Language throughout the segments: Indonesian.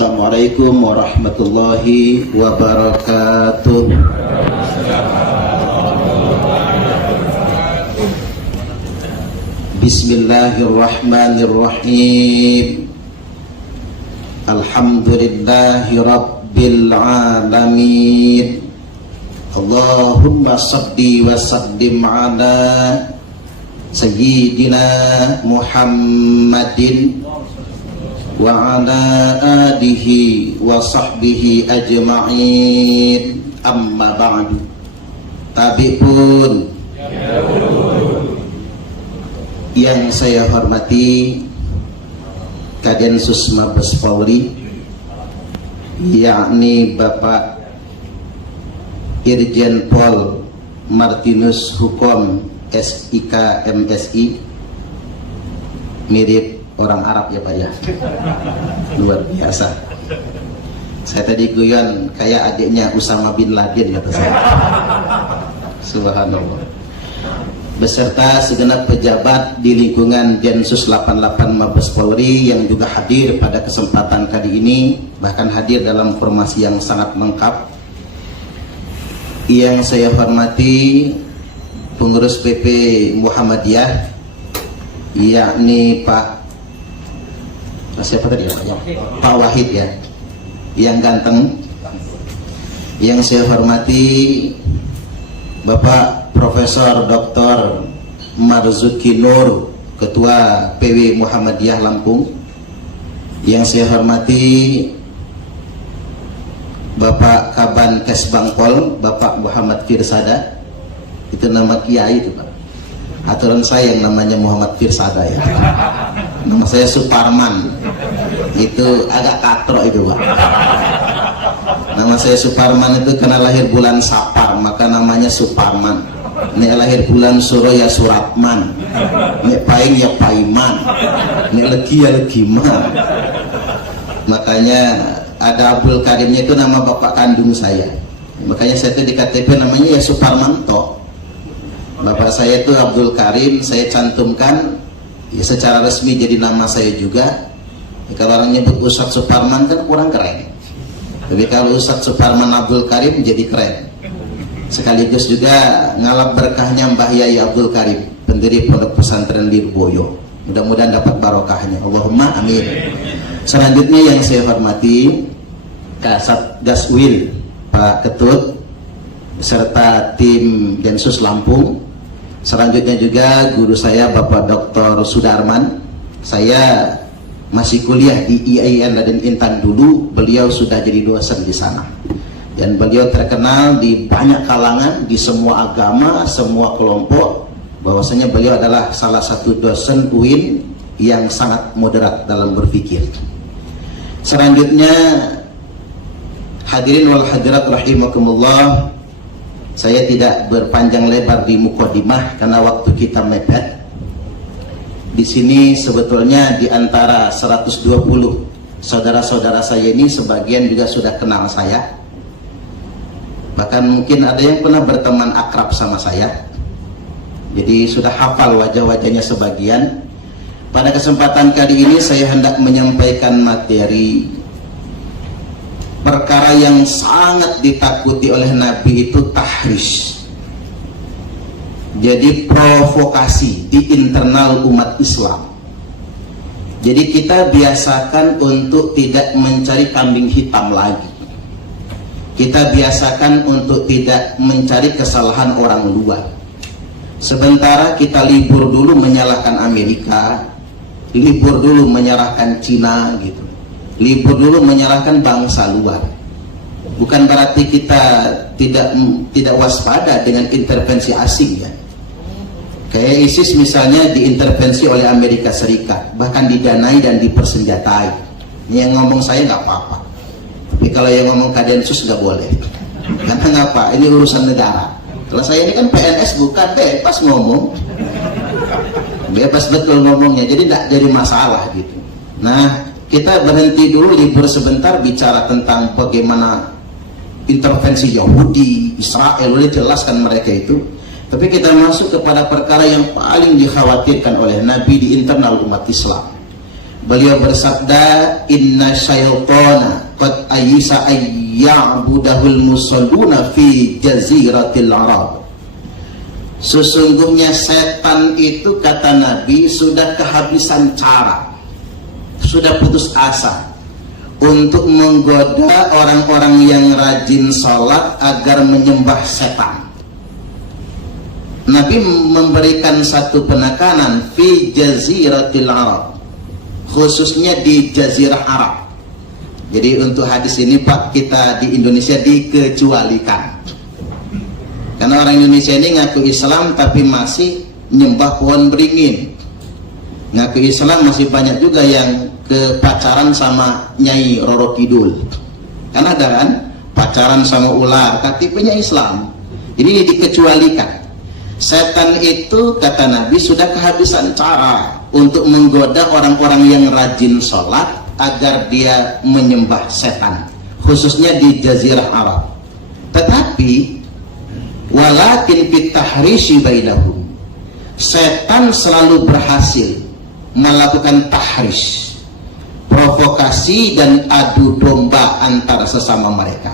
Assalamualaikum warahmatullahi wabarakatuh. Bismillahirrahmanirrahim. Alhamdulillahi rabbil alamin. Allahumma salli wa sallim ala Sayyidina Muhammadin wa ala alihi wa sahbihi ajma'in. Amma ba'du. Tabi'un. Yang saya hormati Kadensus Mabes Polri, yakni Bapak Irjen Pol Martinus Hukom SIK MSI, mirip orang Arab ya Pak ya, luar biasa. Saya tadi guyon kayak adiknya Usama bin Laden kata saya. Subhanallah. Beserta segenap pejabat di lingkungan Densus 88 Mabes Polri yang juga hadir pada kesempatan kali ini, bahkan hadir dalam formasi yang sangat lengkap. Yang saya hormati pengurus PP Muhammadiyah, yakni Pak siapa tadi ya? Pak Wahid ya, yang ganteng. Yang saya hormati Bapak Profesor Dr. Marzuki Nur, Ketua PW Muhammadiyah Lampung. Yang saya hormati Bapak Kaban Kesbangpol, Bapak Muhammad Firsada. Itu nama kiai itu Pak. Aturan saya yang namanya Muhammad Firsada ya. Nama saya Suparman. Itu agak katro itu Pak. Nama saya Suparman itu karena lahir bulan Sapar, maka namanya Suparman. Ini lahir bulan Suro ya Suratman. Ini Paing ya Paiman. Ini Legi ya Legiman. Makanya ada Abdul Karimnya itu nama bapak kandung saya. Makanya saya itu di KTP namanya ya Suparmanto. Bapak saya itu Abdul Karim, saya cantumkan ya secara resmi jadi nama saya juga. Ya, kalau orang nyebut Ustadz Suparman kan kurang keren. Tapi kalau Ustadz Suparman Abdul Karim jadi keren. Sekaligus juga ngalap berkahnya Mbah Yai Abdul Karim, pendiri Pondok Pesantren Lirboyo. Mudah-mudahan dapat barokahnya. Allahumma amin. Selanjutnya yang saya hormati Kasat Gaswil Pak Ketut beserta tim Densus Lampung. Selanjutnya juga guru saya Bapak Dr. Sudarman. Saya masih kuliah di IAIN Raden Intan dulu, beliau sudah jadi dosen di sana. Dan beliau terkenal di banyak kalangan, di semua agama, semua kelompok, bahwasanya beliau adalah salah satu dosen UIN yang sangat moderat dalam berpikir. Selanjutnya hadirin wal hadirat rahimakumullah, saya tidak berpanjang lebar di mukadimah karena waktu kita mepet. Di sini sebetulnya di antara 120 saudara-saudara saya ini sebagian juga sudah kenal saya. Bahkan mungkin ada yang pernah berteman akrab sama saya. Jadi sudah hafal wajah-wajahnya sebagian. Pada kesempatan kali ini saya hendak menyampaikan materi perkara yang sangat ditakuti oleh Nabi, itu tahrish. Jadi provokasi di internal umat Islam. Jadi kita biasakan untuk tidak mencari kambing hitam lagi. Kita biasakan untuk tidak mencari kesalahan orang luar. Sementara kita libur dulu menyalahkan Amerika, libur dulu menyalahkan Cina gitu. Libur dulu menyalahkan bangsa luar. Bukan berarti kita tidak waspada dengan intervensi asing ya. Kayak ISIS misalnya diintervensi oleh Amerika Serikat, bahkan didanai dan dipersenjatai. Ini yang ngomong saya nggak apa-apa. Tapi kalau yang ngomong Kadensus nggak boleh. Karena ngapa? Ini urusan negara. Kalau saya ini kan PNS, bukan bebas ngomong. Bebas betul ngomongnya, jadi tidak jadi masalah gitu. Nah, kita berhenti dulu libur sebentar bicara tentang bagaimana intervensi Yahudi, Israel, boleh jelaskan mereka itu. Tapi kita masuk kepada perkara yang paling dikhawatirkan oleh Nabi di internal umat Islam. Beliau bersabda, inna syaitana qad ayisa ayya'budahul musalluna fi jaziratil Arab. Sesungguhnya setan itu, kata Nabi, sudah kehabisan cara, sudah putus asa untuk menggoda orang-orang yang rajin sholat agar menyembah setan. Nabi memberikan satu penekanan fi jaziratil Arab, khususnya di Jazirah Arab. Jadi untuk hadis ini Pak, kita di Indonesia dikecualikan, karena orang Indonesia ini ngaku Islam tapi masih nyembah pohon beringin. Ngaku Islam masih banyak juga yang ke pacaran sama Nyai Roro Kidul. Kan ada kan pacaran sama ular, KTP-nya Islam. Ini dikecualikan. Setan itu, kata Nabi, sudah kehabisan cara untuk menggoda orang-orang yang rajin sholat agar dia menyembah setan, khususnya di Jazirah Arab. Tetapi walakin fitahrishi bainahum, setan selalu berhasil melakukan tahrish, provokasi dan adu domba antara sesama mereka.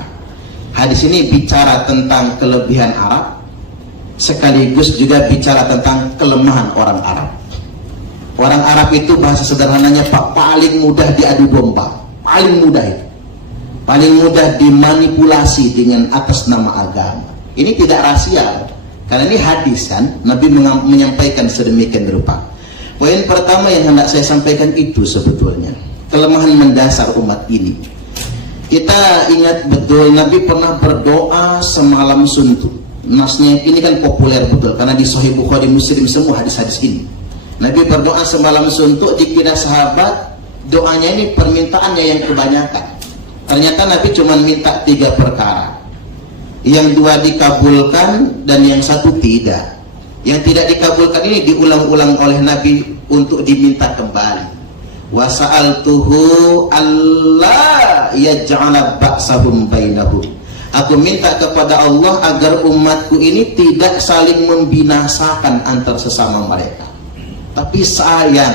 Hadis ini bicara tentang kelebihan Arab, sekaligus juga bicara tentang kelemahan orang Arab. Orang Arab itu bahasa sederhananya Pak, paling mudah diadu domba, paling mudah itu, paling mudah dimanipulasi dengan atas nama agama. Ini tidak rasial, karena ini hadis kan, Nabi menyampaikan sedemikian rupa. Poin pertama yang hendak saya sampaikan itu sebetulnya kelemahan mendasar umat ini. Kita ingat betul Nabi pernah berdoa semalam suntuk. Nasnya ini kan populer betul, karena di Sahih Bukhari Muslim semua hadis-hadis ini. Nabi berdoa semalam suntuk, dikira sahabat doanya ini permintaannya yang kebanyakan. Ternyata Nabi cuma minta 3 perkara, yang 2 dikabulkan dan yang 1 tidak. Yang tidak dikabulkan ini diulang-ulang oleh Nabi untuk diminta kembali. Wa sa'altuhu alla yaj'ala ba'sahum bainahum. Aku minta kepada Allah agar umatku ini tidak saling membinasakan antar sesama mereka. Tapi sayang,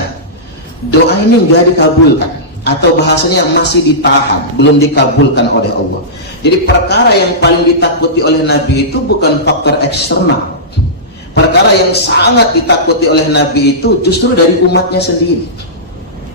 doa ini enggak dikabulkan, atau bahasanya masih ditahan, belum dikabulkan oleh Allah. Jadi perkara yang paling ditakuti oleh Nabi itu bukan faktor eksternal. Perkara yang sangat ditakuti oleh Nabi itu justru dari umatnya sendiri.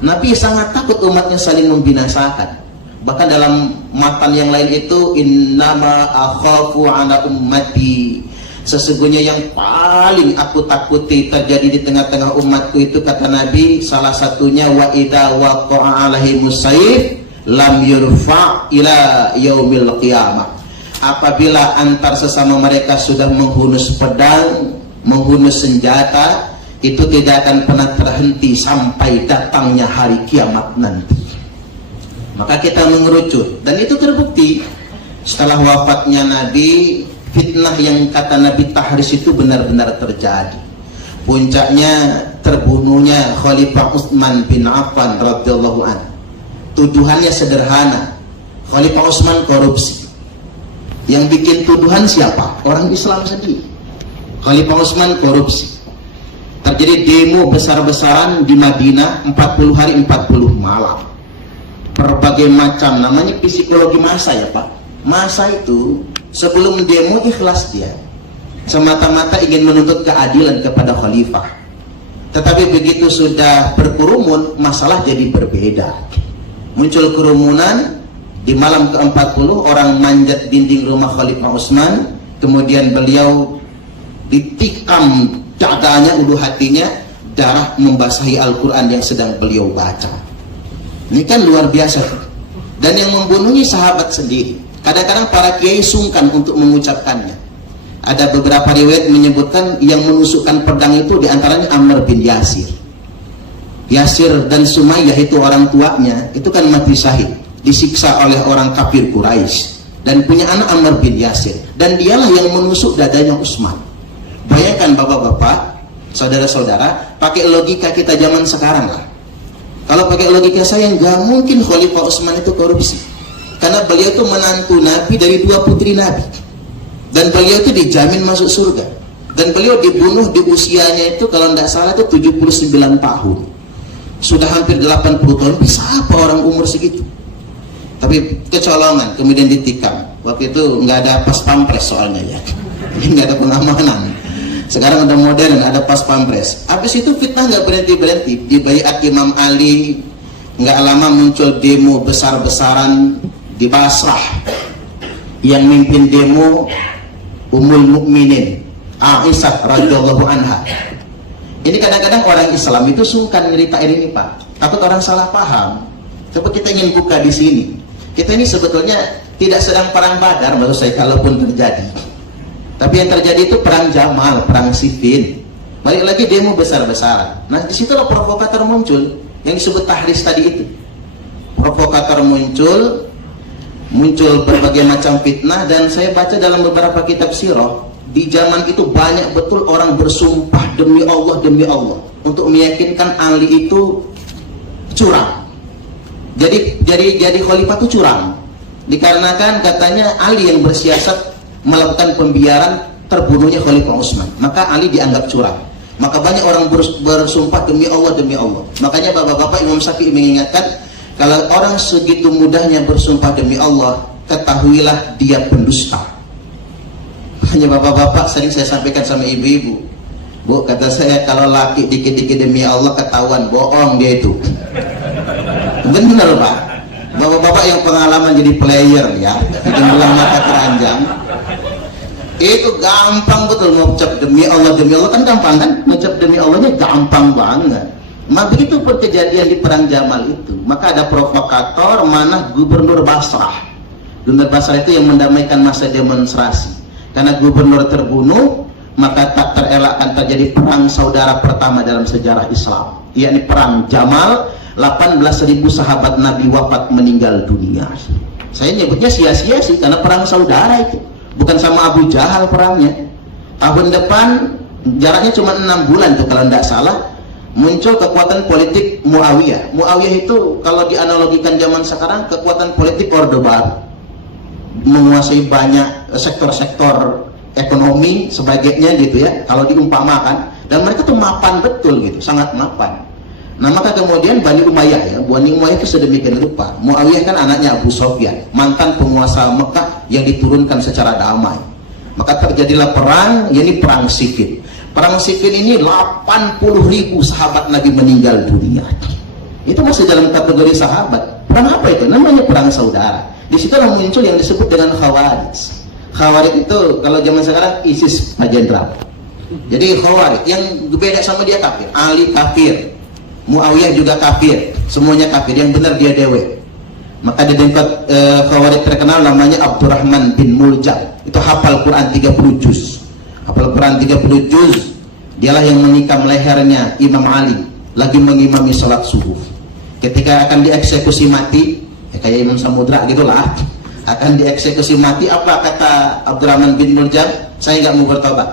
Nabi sangat takut umatnya saling membinasakan. Bahkan dalam matan yang lain itu, innama akhafu ala ummati, sesungguhnya yang paling aku takuti terjadi di tengah-tengah umatku itu, kata Nabi, salah satunya wa idza waqa'a alaihimus sayf lam yurfa ila yaumil qiyamah. Apabila antar sesama mereka sudah menghunus pedang, menghunus senjata, itu tidak akan pernah terhenti sampai datangnya hari kiamat nanti. Maka kita mengerucut, dan itu terbukti setelah wafatnya Nabi, fitnah yang kata Nabi tahris itu benar-benar terjadi. Puncaknya terbunuhnya Khalifah Utsman bin Affan radhiyallahu anhu. Tuduhannya sederhana, Khalifah Utsman korupsi. Yang bikin tuduhan siapa? Orang Islam sendiri. Khalifah Utsman korupsi. Terjadi demo besar-besaran di Madinah 40 hari 40 malam. Berbagai macam, namanya psikologi massa ya Pak. Massa itu sebelum demo ikhlas dia, semata-mata ingin menuntut keadilan kepada khalifah. Tetapi begitu sudah berkerumun, masalah jadi berbeda. Muncul kerumunan di malam ke-40, orang manjat dinding rumah Khalifah Utsman, kemudian beliau ditikam dadanya, ulu hatinya, darah membasahi Al-Quran yang sedang beliau baca. Ini kan luar biasa. Dan yang membunuhnya sahabat sendiri. Kadang-kadang para kiai sungkan untuk mengucapkannya. Ada beberapa riwayat menyebutkan yang menusukkan pedang itu diantaranya Ammar bin Yasir. Yasir dan Sumayyah itu orang tuanya, itu kan mati syahid, disiksa oleh orang kafir Quraisy, dan punya anak Ammar bin Yasir, dan dialah yang menusuk dadanya Utsman. Bayangkan bapak-bapak, saudara-saudara, pakai logika kita zaman sekarang lah. Kalau pakai logika saya, nggak mungkin Khalifah Utsman itu korupsi, karena beliau itu menantu Nabi dari 2 putri Nabi, dan beliau itu dijamin masuk surga, dan beliau dibunuh di usianya itu kalau tidak salah itu 79 tahun. sudah hampir 80 tahun, bisa apa orang umur segitu? Tapi kecolongan, kemudian ditikam. Waktu itu nggak ada pas pampres soalnya ya, nggak ada pengamanan. Sekarang udah modern, ada pas pampres. Habis itu fitnah nggak berhenti-berhenti. Di baiat Imam Ali, nggak lama muncul demo besar-besaran di Basrah. Yang mimpin demo Ummul Mukminin Aisyah radhiyallahu anha. Ini kadang-kadang orang Islam itu sungkan nyeritain ini Pak, takut orang salah paham. Coba kita ingin buka di sini. Kita ini sebetulnya tidak sedang perang Badar, menurut saya, kalaupun terjadi. Tapi yang terjadi itu perang Jamal, perang Siffin. Balik lagi demo besar-besaran. Nah disitulah provokator muncul, yang disebut tahris tadi itu. Provokator muncul berbagai macam fitnah, dan saya baca dalam beberapa kitab sirah, di zaman itu banyak betul orang bersumpah demi Allah untuk meyakinkan Ali itu curang. Jadi khalifah itu curang. Dikarenakan katanya Ali yang bersiasat melakukan pembiaran terbunuhnya Khalifah Utsman, maka Ali dianggap curang. Maka banyak orang bersumpah demi Allah. Makanya bapak-bapak Imam Syafi'i mengingatkan, kalau orang segitu mudahnya bersumpah demi Allah, ketahuilah dia pendusta. Hanya bapak-bapak sering saya sampaikan sama ibu-ibu, Bu, kata saya, kalau laki dikit-dikit demi Allah ketahuan bohong dia itu. Benar Pak. Bapak-bapak yang pengalaman jadi player ya, bilang mata keranjang, itu gampang betul mengucap demi Allah kan gampang kan, mengucap demi Allahnya gampang banget. Nah begitu pun kejadian di perang Jamal itu. Maka ada provokator, mana Gubernur Basrah. Gubernur Basrah itu yang mendamaikan masa demonstrasi. Karena gubernur terbunuh, maka tak terelakkan terjadi perang saudara pertama dalam sejarah Islam, yakni perang Jamal. 18.000 sahabat Nabi wafat, meninggal dunia. Saya nyebutnya sia-sia sih, karena perang saudara itu bukan sama Abu Jahal perangnya. Tahun depan, jaraknya cuma 6 bulan tuh kalau tidak salah, muncul kekuatan politik Muawiyah. Muawiyah itu kalau dianalogikan zaman sekarang, kekuatan politik Orde Baru, menguasai banyak sektor-sektor ekonomi sebagainya gitu ya, kalau diumpamakan. Dan mereka tuh mapan betul gitu, sangat mapan. Nah maka kemudian Bani Umayyah ya, Bani Umayyah itu sedemikian rupa. Muawiyah kan anaknya Abu Sufyan, mantan penguasa Mekah yang diturunkan secara damai. Maka terjadilah perang, yakni perang Siffin. Perang Siffin ini 80.000 sahabat Nabi meninggal dunia. Itu masih dalam kategori sahabat. Perang apa itu? Namanya perang saudara. Di situlah muncul yang disebut dengan Khawarij. Khawarij itu kalau zaman sekarang ISIS Pak Jenderal. Jadi Khawarij yang beda sama dia kafir. Ali kafir, Muawiyah juga kafir, semuanya kafir, yang benar dia dewe. Maka di tempat Khawarij terkenal namanya Abdurrahman bin Muljam. Itu hafal Quran 30 juz. Hafal Quran 30 juz. Dialah yang menikam lehernya Imam Ali lagi mengimami salat subuh. Ketika akan dieksekusi mati, ya kayak Imam Samudra gitulah, akan dieksekusi mati, apa kata Abdurrahman bin Muljam? Saya nggak mau bertobat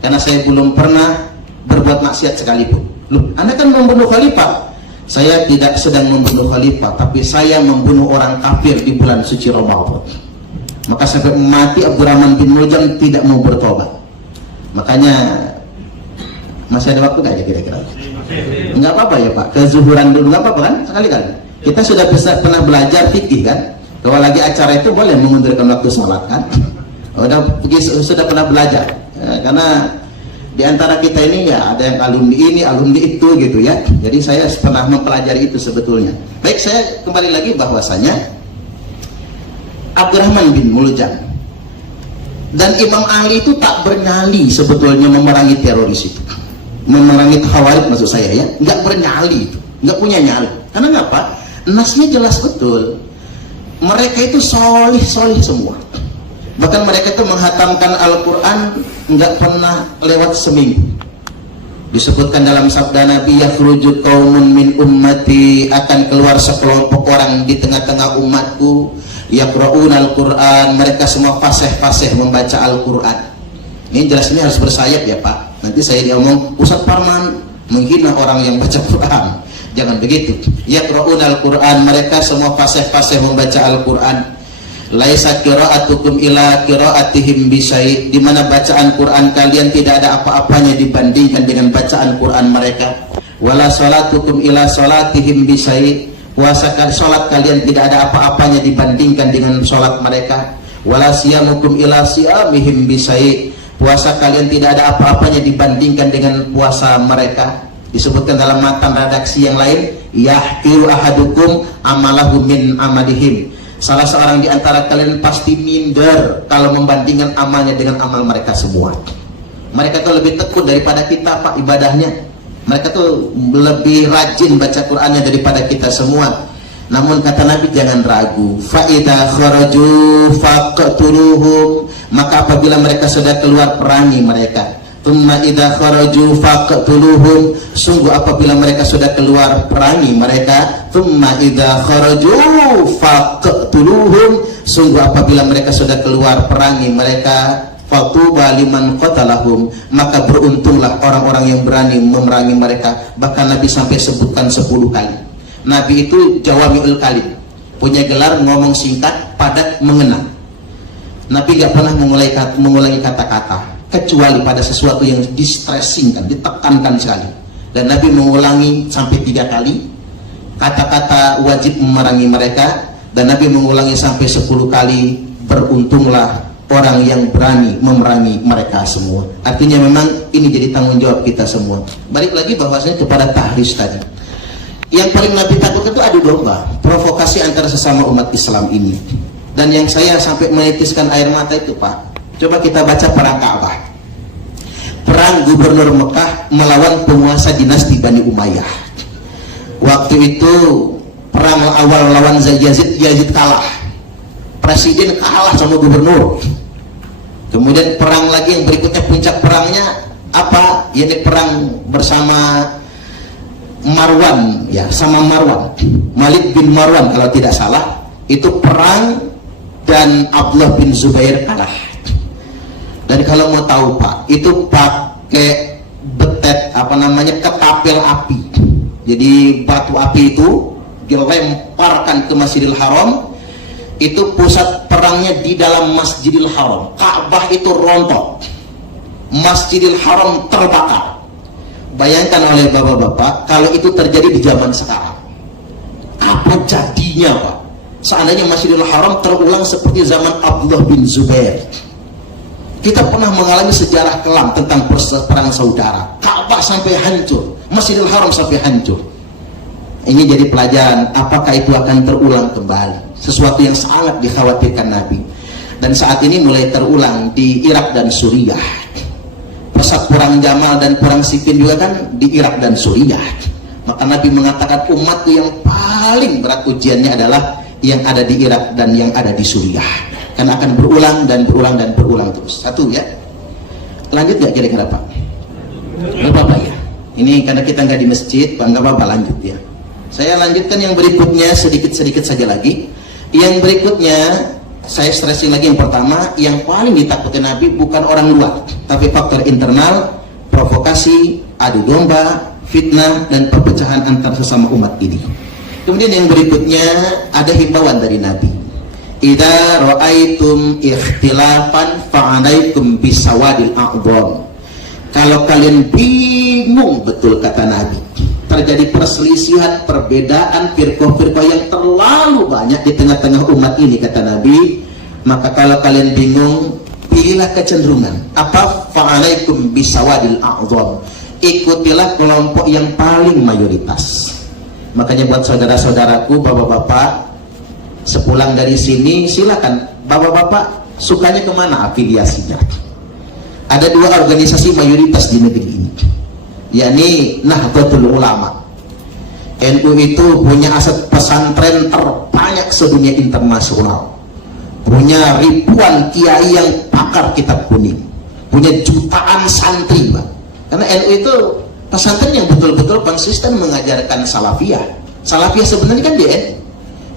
karena saya belum pernah berbuat maksiat sekalipun. Loh, Anda kan membunuh khalifah. Saya tidak sedang membunuh khalifah, tapi saya membunuh orang kafir di bulan suci Ramadan. Maka sampai mati Abdurrahman bin Muljam tidak mau bertobat. Makanya masih ada waktu nggak ya kira-kira? Nggak apa-apa ya Pak, kezuhuran dulu nggak apa-apa kan, sekali-kali. Kita sudah pernah belajar fikih kan. Kalau lagi acara itu boleh mengundurkan waktu sholat kan. Sudah pernah belajar karena di antara kita ini ya ada yang alumni ini, alumni itu gitu ya. Jadi saya pernah mempelajari itu sebetulnya. Baik, saya kembali lagi bahwasanya Abdurrahman bin Muljam dan Imam Ali itu tak bernyali sebetulnya memerangi teroris itu, memerangi Khawarij maksud saya ya, nggak bernyali itu, nggak punya nyali. Karena ngapa? Nasnya jelas betul. Mereka itu solih semua. Bahkan mereka itu menghatamkan Al-Quran nggak pernah lewat seminggu. Disebutkan dalam sabda Nabi, yakhruju qaumun min ummati, akan keluar sekelompok orang di tengah-tengah umatku, yaqra'una Al-Quran, mereka semua fasih membaca Al-Quran. Ini jelas, ini harus bersayap ya Pak. Nanti saya diomong Ustaz Parman menghina orang yang baca Quran. Jangan begitu. Yaqra'una Al-Quran, mereka semua fasih membaca Al-Quran. Laisa qira'atukum ila qira'atihim bisyai', di mana bacaan Quran kalian tidak ada apa-apanya dibandingkan dengan bacaan Quran mereka. wala salatukum ila salatihim bisai, puasa salat kalian tidak ada apa-apanya dibandingkan dengan salat mereka. Wala siyamukum ila siyamihim bisai, puasa kalian tidak ada apa-apanya dibandingkan dengan puasa mereka. Disebutkan dalam matan redaksi yang lain, yahqiru ahadukum amalahu min amalihim, salah seorang di antara kalian pasti minder kalau membandingkan amalnya dengan amal mereka semua. Mereka tuh lebih tekun daripada kita Pak ibadahnya, mereka tuh lebih rajin baca Qur'annya daripada kita semua. Namun kata Nabi jangan ragu, fa idza kharaju faqtuluhum, maka apabila mereka sudah keluar perangi mereka. Tsumma idza kharaju faqtuluhum, sungguh apabila mereka sudah keluar perangi mereka. Tsumma idza kharaju faqtuluhum, sungguh apabila mereka sudah keluar perangi mereka. Fatuba liman qatalahum, maka beruntunglah orang-orang yang berani memerangi mereka. Bahkan Nabi sampai sebutkan 10 kali. Nabi itu jawami'ul kalim, punya gelar ngomong singkat, padat, mengena. Nabi gak pernah mengulangi kata-kata kecuali pada sesuatu yang distressingkan, ditekankan sekali. Dan Nabi mengulangi sampai 3 kali kata-kata wajib memerangi mereka. Dan Nabi mengulangi sampai 10 kali, beruntunglah orang yang berani memerangi mereka semua. Artinya memang ini jadi tanggung jawab kita semua. Balik lagi bahwasanya kepada tahris tadi, yang paling Nabi takut itu adu domba, provokasi antara sesama umat Islam ini. Dan yang saya sampai menitiskan air mata itu Pak, coba kita baca perang Ka'bah, perang gubernur Mekah melawan penguasa dinasti Bani Umayyah. Waktu itu perang awal lawan Yazid kalah, presiden kalah sama gubernur. Kemudian perang lagi yang berikutnya, puncak perangnya apa? Ini perang bersama Marwan, ya, sama Marwan, Malik bin Marwan kalau tidak salah. Itu perang dan Abdullah bin Zubair kalah. Dan kalau mau tahu Pak, itu pakai betet ketapel api. Jadi batu api itu dilemparkan ke Masjidil Haram. Itu pusat perangnya di dalam Masjidil Haram. Ka'bah itu rontok, Masjidil Haram terbakar. Bayangkan oleh bapak-bapak kalau itu terjadi di zaman sekarang, apa jadinya Pak? Seandainya Masjidil Haram terulang seperti zaman Abdullah bin Zubair. Kita pernah mengalami sejarah kelam tentang perang saudara. Ka'bah sampai hancur, Masjidil Haram sampai hancur. Ini jadi pelajaran, apakah itu akan terulang kembali? Sesuatu yang sangat dikhawatirkan Nabi. Dan saat ini mulai terulang di Irak dan Suriah. Pesat perang Jamal dan perang Siffin juga kan di Irak dan Suriah. Maka Nabi mengatakan umatku yang paling berat ujiannya adalah yang ada di Irak dan yang ada di Suriah, karena akan berulang dan berulang dan berulang terus. Satu ya. Lanjut gak kira-kira Pak? Gak apa-apa ya. Ini karena kita nggak di masjid, Pak, nggak apa-apa, lanjut ya. Saya lanjutkan yang berikutnya sedikit-sedikit saja lagi. Yang berikutnya saya stressing lagi. Yang pertama, yang paling ditakuti Nabi bukan orang luar, tapi faktor internal, provokasi, adu domba, fitnah, dan perpecahan antar sesama umat ini. Kemudian yang berikutnya ada himbauan dari Nabi. Idza ra'aitum ikhtilafan fa'alaikum bisawadil a'dham. Kalau kalian bingung, betul kata Nabi, terjadi perselisihan, perbedaan, firqah-firqah yang terlalu banyak di tengah-tengah umat ini, kata Nabi, maka kalau kalian bingung, pilihlah kecenderungan apa? Fa'alaikum bisawadil a'dham, ikutilah kelompok yang paling mayoritas. Makanya buat saudara-saudaraku, bapak-bapak, sepulang dari sini silakan bapak-bapak sukanya kemana afiliasinya. Ada dua organisasi mayoritas di negeri ini, yakni Nahdlatul Ulama. NU itu punya aset pesantren terbanyak sedunia internasional, punya ribuan kiai yang pakar kitab kuning, punya jutaan santri, Pak. Karena NU itu pesantren yang betul-betul konsisten mengajarkan salafiyah. Salafiyah sebenarnya kan di NU.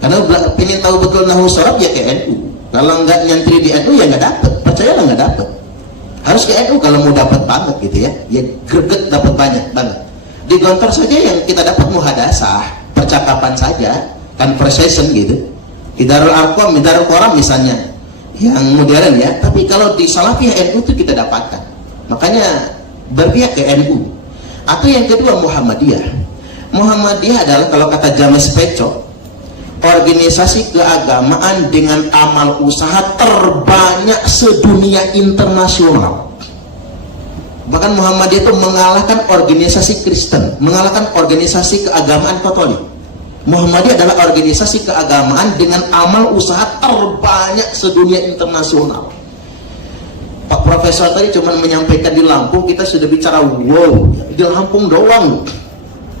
Karena pengen tahu betul nahwu sharaf ya ke NU. Kalau nggak nyantri di NU ya nggak dapet, percayalah nggak dapet. Harus ke NU kalau mau dapat banget gitu ya. Ya greget dapat banyak banget. Di Gontor saja yang kita dapat muhadasah, percakapan saja, conversation gitu. Di Darul Arqam, di Darul Qoram misalnya, yang modern ya. Tapi kalau di Salafiyah NU itu kita dapatkan. Makanya berpihak ke NU. Atau yang kedua Muhammadiyah. Muhammadiyah adalah kalau kata James Pecok, organisasi keagamaan dengan amal usaha terbanyak sedunia internasional. Bahkan Muhammadiyah itu mengalahkan organisasi Kristen, mengalahkan organisasi keagamaan Katolik. Muhammadiyah adalah organisasi keagamaan dengan amal usaha terbanyak sedunia internasional. Pak Profesor tadi cuma menyampaikan di Lampung, kita sudah bicara wow, di Lampung doang,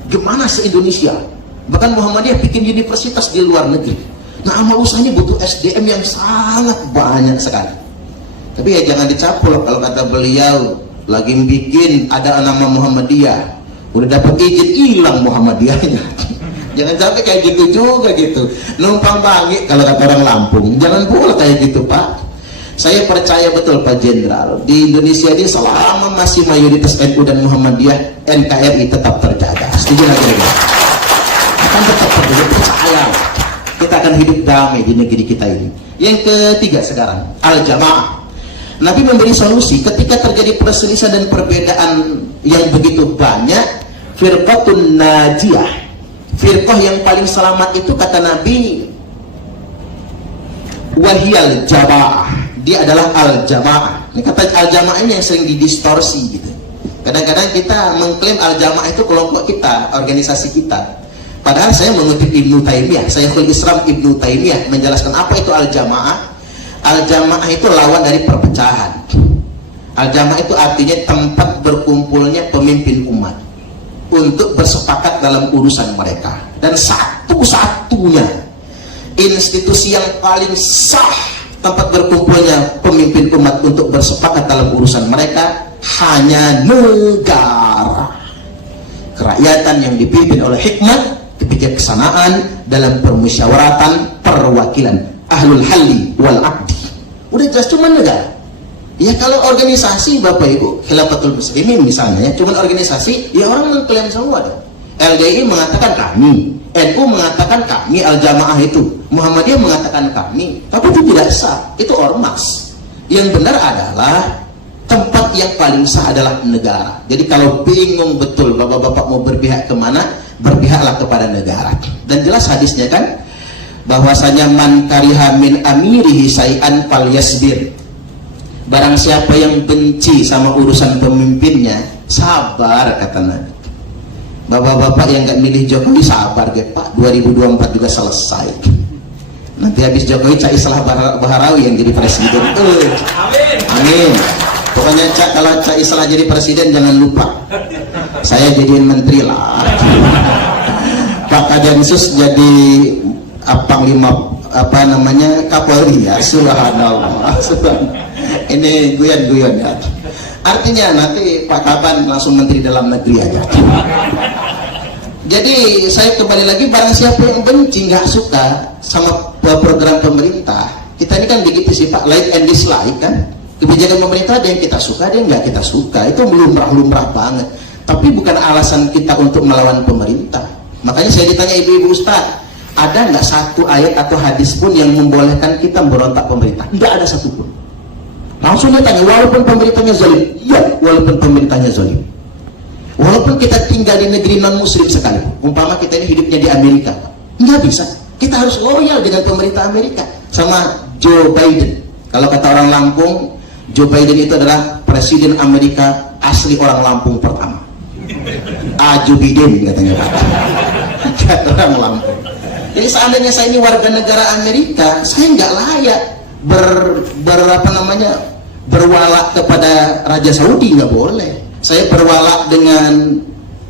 gimana se-Indonesia? Bahkan Muhammadiyah bikin universitas di luar negeri. Nah, amal usahanya butuh SDM yang sangat banyak sekali. Tapi ya jangan dicapul kalau kata beliau lagi bikin ada nama Muhammadiyah, udah dapat izin hilang Muhammadiyahnya. Jangan sampai kayak gitu juga gitu, numpang bangik kalau kata orang Lampung. Jangan pula kayak gitu Pak. Saya percaya betul Pak Jenderal, di Indonesia ini selama masih mayoritas NU dan Muhammadiyah, NKRI tetap terjaga. Setuju lagi? Akan tetap terjaga, percaya. Kita akan hidup damai di negeri kita ini. Yang ketiga sekarang, Al-Jamaah. Nabi memberi solusi ketika terjadi perselisihan dan perbedaan yang begitu banyak. Firqatun Najiyah, firqah yang paling selamat itu kata Nabi, wahiyal jamaah, dia adalah al-jamaah. Ini kata al-jamaah ini yang sering didistorsi gitu. Kadang-kadang kita mengklaim al-jamaah itu kelompok kita, organisasi kita. Padahal saya mengutip Ibnu Taimiyah, Syekhul Islam Ibnu Taimiyah menjelaskan apa itu al-jamaah. Al-jamaah itu lawan dari perpecahan. Al-jamaah itu artinya tempat berkumpulnya pemimpin umat untuk bersepakat dalam urusan mereka. Dan satu-satunya institusi yang paling sah tempat berkumpulnya pemimpin umat untuk bersepakat dalam urusan mereka hanya negara. Kerakyatan yang dipimpin oleh hikmat, kebijaksanaan dalam permusyawaratan, perwakilan, ahlul halli wal aqdi. Udah jelas cuma negara. Ya kalau organisasi Bapak Ibu Khilafatul Muslimin misalnya, cuman organisasi, ya orang mengklaim semua dong. LDI mengatakan kami, NU mengatakan kami, Al-Jamaah itu, Muhammadiyah mengatakan kami, tapi itu tidak sah, itu ormas. Yang benar adalah tempat yang paling sah adalah negara. Jadi kalau bingung betul Bapak-bapak mau berpihak kemana, berpihaklah kepada negara. Dan jelas hadisnya kan, bahwasanya man kariha min amirihi say'an fal yasbir. Barang siapa yang benci sama urusan pemimpinnya, sabar kata Nabi. Bapak-bapak yang gak milih Jokowi sabar deh Pak, 2024 juga selesai. Nanti habis Jokowi Cak Islah Baharawi yang jadi presiden. Amin. Amin. Pokoknya kalau Cak Islah jadi presiden jangan lupa saya jadiin menteri lah. Pak Kadensus jadi Panglima Kapolri ya. Subhanallah. Ini guyon-guyon ya. Artinya nanti Pak Kaban langsung menteri dalam negeri aja. Jadi saya kembali lagi, barang siapa yang benci, nggak suka sama program pemerintah, kita ini kan begitu sih Pak, like and dislike kan. Kebijakan pemerintah ada yang kita suka, ada yang nggak kita suka, itu lumrah banget. Tapi bukan alasan kita untuk melawan pemerintah. Makanya saya ditanya ibu-ibu Ustaz, ada nggak satu ayat atau hadis pun yang membolehkan kita memberontak pemerintah? Nggak ada satupun. Langsung dia tanya, walaupun pemerintahnya zalim, iya, walaupun pemerintahnya zalim. Walaupun kita tinggal di negeri non muslim sekali, umpama kita ini hidupnya di Amerika, nggak bisa. Kita harus loyal dengan pemerintah Amerika. Sama Joe Biden. Kalau kata orang Lampung, Joe Biden itu adalah presiden Amerika asli orang Lampung pertama. Joe Biden katanya Pak. Kata orang Lampung. Jadi seandainya saya ini warga negara Amerika, saya nggak layak berwalak kepada Raja Saudi, nggak boleh. Saya berwalak dengan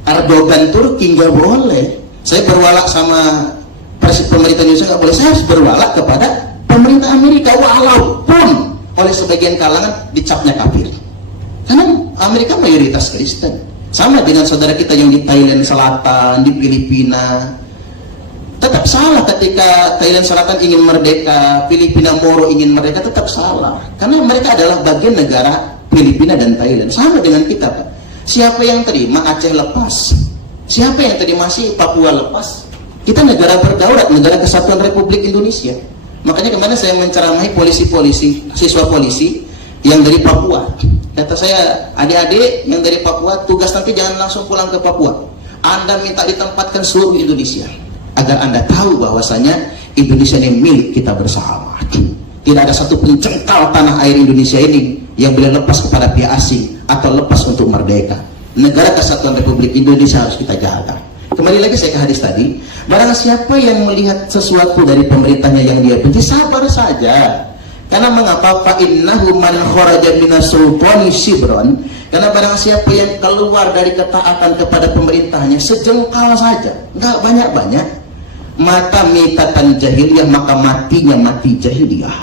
Erdogan Turki, nggak boleh. Saya berwalak sama pemerintah Indonesia, nggak boleh. Saya harus berwalak kepada pemerintah Amerika, walaupun oleh sebagian kalangan dicapnya kafir. Karena Amerika mayoritas Kristen. Sama dengan saudara kita yang di Thailand Selatan, di Filipina. Tetap salah ketika Thailand Selatan ingin merdeka, Filipina Moro ingin merdeka, tetap salah. Karena mereka adalah bagian negara Filipina dan Thailand. Sama dengan kita Pak. Siapa yang terima Aceh lepas? Siapa yang terima sih Papua lepas? Kita negara berdaulat, negara kesatuan Republik Indonesia. Makanya kemarin saya menceramahi polisi-polisi, siswa polisi, yang dari Papua. Kata saya, adik-adik yang dari Papua, tugas nanti jangan langsung pulang ke Papua. Anda minta ditempatkan seluruh Indonesia, agar Anda tahu bahwasanya Indonesia ini milik kita bersama. Tidak ada satu pencengkal tanah air Indonesia ini yang boleh lepas kepada pihak asing atau lepas untuk merdeka. Negara Kesatuan Republik Indonesia harus kita jaga. Kembali lagi saya ke hadis tadi, barang siapa yang melihat sesuatu dari pemerintahnya yang dia benci, sabar saja. Karena mengapa? Fa innahu man kharaja minas sultani shibron, karena barang siapa yang keluar dari ketaatan kepada pemerintahnya sejengkal saja, enggak banyak-banyak, mata mitatan jahiliyah, maka matinya mati jahiliyah.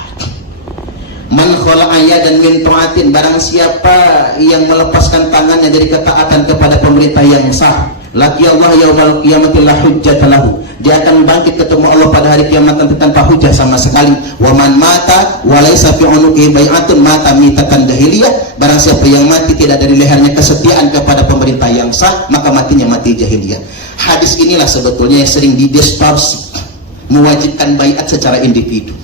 Man khala'a dan min ta'atin, barang siapa yang melepaskan tangannya dari ketaatan kepada pemerintah yang sah, laqi Allah yaumal qiyamati la hujjata lahu, dia akan bangkit ketemu Allah pada hari kiamat nanti tanpa hujah sama sekali. Wa man mata wa laisa fi unuqi bai'atun mata mitatan jahiliyah, barang siapa yang mati tidak dari lehernya kesetiaan kepada pemerintah yang sah, maka matinya mati jahiliyah. Hadis inilah sebetulnya yang sering didistorsi, mewajibkan baiat secara individu.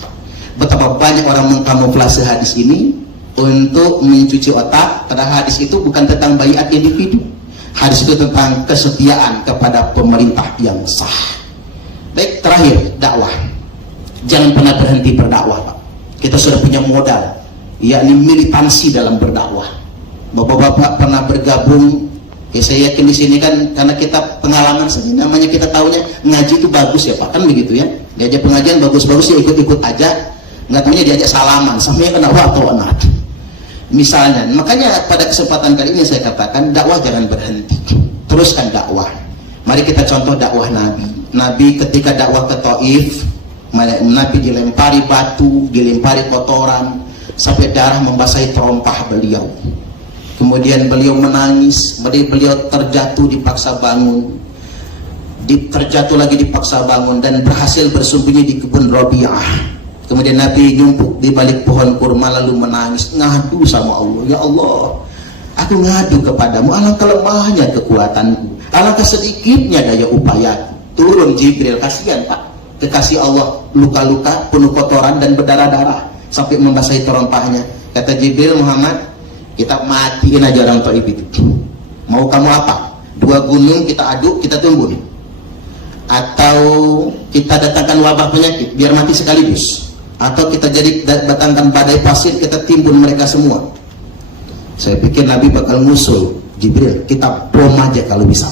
Betapa banyak orang mengkamuflase hadis ini untuk mencuci otak, karena hadis itu bukan tentang baiat individu. Hadis itu tentang kesetiaan kepada pemerintah yang sah. Baik, terakhir, dakwah. Jangan pernah berhenti berdakwah, Pak. Kita sudah punya modal, yakni militansi dalam berdakwah. Bapak-bapak pernah bergabung, ya saya yakin di sini kan karena kita pengalaman saja, namanya kita tahunya ngaji itu bagus ya Pak, kan begitu ya. Diajak pengajian bagus-bagus ya ikut-ikut aja. Nggak tahunya diajak salaman, sampai kena waktu anak. Misalnya, makanya pada kesempatan kali ini saya katakan dakwah jangan berhenti, teruskan dakwah. Mari kita contoh dakwah Nabi. Nabi ketika dakwah ke Taif, Nabi dilempari batu, dilempari kotoran sampai darah membasahi terompah beliau. Kemudian beliau menangis, beliau terjatuh dipaksa bangun, terjatuh lagi dipaksa bangun, dan berhasil bersembunyi di kebun Rabi'ah. Kemudian Nabi nyumpuk di balik pohon kurma lalu menangis, ngadu sama Allah, ya Allah, aku ngadu kepadamu, alangkah lemahnya kekuatanku, alangkah sedikitnya daya upayaku. Turun Jibril, kasihan Pak, kekasih Allah, luka-luka, penuh kotoran dan berdarah-darah sampai membasahi terompahnya. Kata Jibril, Muhammad, kita matiin aja orang Taif itu. Mau kamu apa? 2 gunung kita aduk, kita tumbun, atau kita datangkan wabah penyakit biar mati sekaligus, atau kita datangkan badai pasir, kita timbun mereka semua. Saya pikir Nabi bakal ngusul, Jibril, kita bom aja kalau bisa.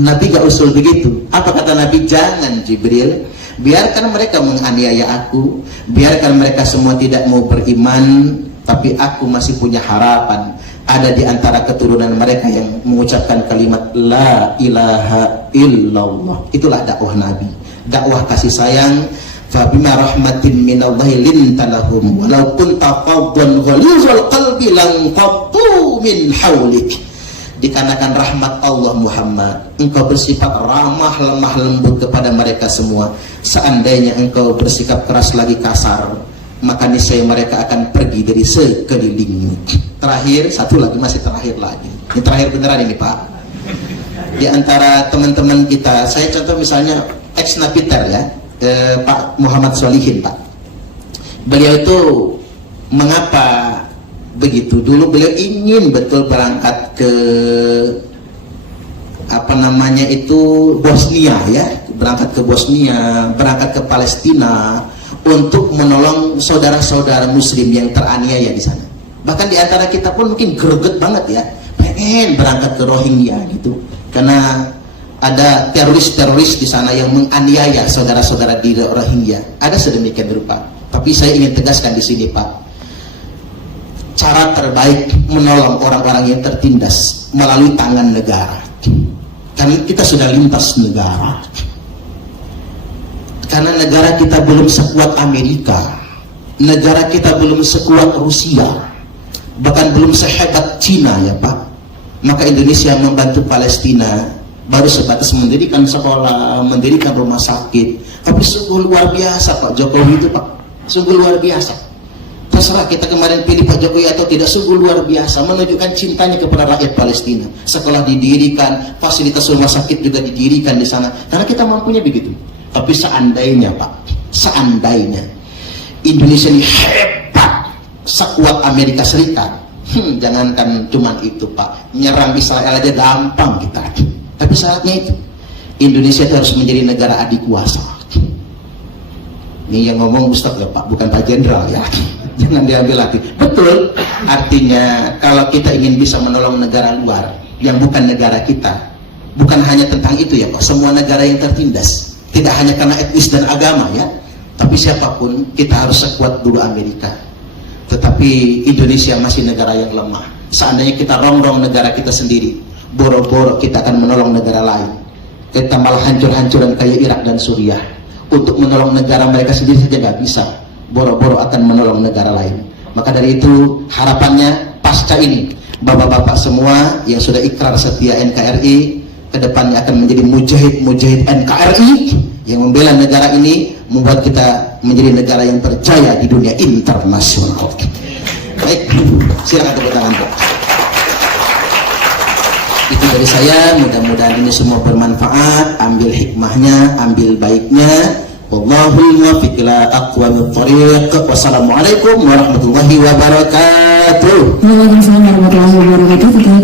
Nabi gak usul begitu. Apa kata Nabi? Jangan Jibril, biarkan mereka menganiaya aku, biarkan mereka semua tidak mau beriman, tapi aku masih punya harapan. Ada di antara keturunan mereka yang mengucapkan kalimat La ilaha illallah. Itulah dakwah Nabi, dakwah kasih sayang. Fabima rahmatin minallahi lintalahum walau kunta faddan ghalizal qalbi lan faddu min haulik. Dikarenakan rahmat Allah Muhammad, engkau bersifat ramah, lemah lembut kepada mereka semua. Seandainya engkau bersikap keras lagi, kasar, maka niscaya mereka akan pergi dari sekelilingmu. Terakhir, satu lagi, masih terakhir lagi. Ini terakhir beneran ini Pak. Di antara teman-teman kita, saya contoh misalnya ex Napiter ya, Pak Muhammad Solihin Pak. Beliau itu mengapa begitu? Dulu beliau ingin betul berangkat ke apa namanya itu Bosnia ya, berangkat ke Bosnia, berangkat ke Palestina untuk menolong saudara-saudara Muslim yang teraniaya di sana. Bahkan di antara kita pun mungkin greget banget ya, pengen berangkat ke Rohingya gitu, karena ada teroris-teroris di sana yang menganiaya saudara-saudara di Rohingya. Ada sedemikian rupa. Tapi saya ingin tegaskan di sini Pak, cara terbaik menolong orang-orang yang tertindas melalui tangan negara. Karena kita sudah lintas negara. Karena negara kita belum sekuat Amerika, negara kita belum sekuat Rusia, bahkan belum sehebat Cina ya Pak. Maka Indonesia membantu Palestina baru sebatas mendirikan sekolah, mendirikan rumah sakit. Tapi sungguh luar biasa Pak Jokowi itu Pak, sungguh luar biasa. Terserah kita kemarin pilih Pak Jokowi atau tidak, sungguh luar biasa menunjukkan cintanya kepada rakyat Palestina. Sekolah didirikan, fasilitas rumah sakit juga didirikan di sana, karena kita mampunya begitu. Tapi seandainya Pak, seandainya Indonesia ini hebat sekuat Amerika Serikat, jangankan cuman itu Pak, nyerang Israel aja gampang kita. Tapi syaratnya itu Indonesia itu harus menjadi negara adik kuasa. Ini yang ngomong Ustaz ya Pak, bukan Pak Jenderal ya. Jangan diambil hati. Betul, artinya kalau kita ingin bisa menolong negara luar yang bukan negara kita, bukan hanya tentang itu ya kok, semua negara yang tertindas, tidak hanya karena etnis dan agama ya, tapi siapapun kita harus sekuat dulu Amerika. Tetapi Indonesia masih negara yang lemah. Seandainya kita rongrong negara kita sendiri, boro-boro kita akan menolong negara lain, kita malah hancur-hancuran kayak Irak dan Suriah. Untuk menolong negara mereka sendiri saja nggak bisa, boro-boro akan menolong negara lain. Maka dari itu harapannya pasca ini, bapak-bapak semua yang sudah ikrar setia NKRI, kedepannya akan menjadi mujahid-mujahid NKRI yang membela negara ini, membuat kita menjadi negara yang berjaya di dunia internasional. Baik, silakan tepuk tangan Pak. Itu dari saya, mudah-mudahan ini semua bermanfaat, ambil hikmahnya, ambil baiknya. Wallahul muwaffiq ila aqwamit thoriq. Wassalamualaikum warahmatullahi wabarakatuh. Waalaikumsalam warahmatullahi wabarakatuh.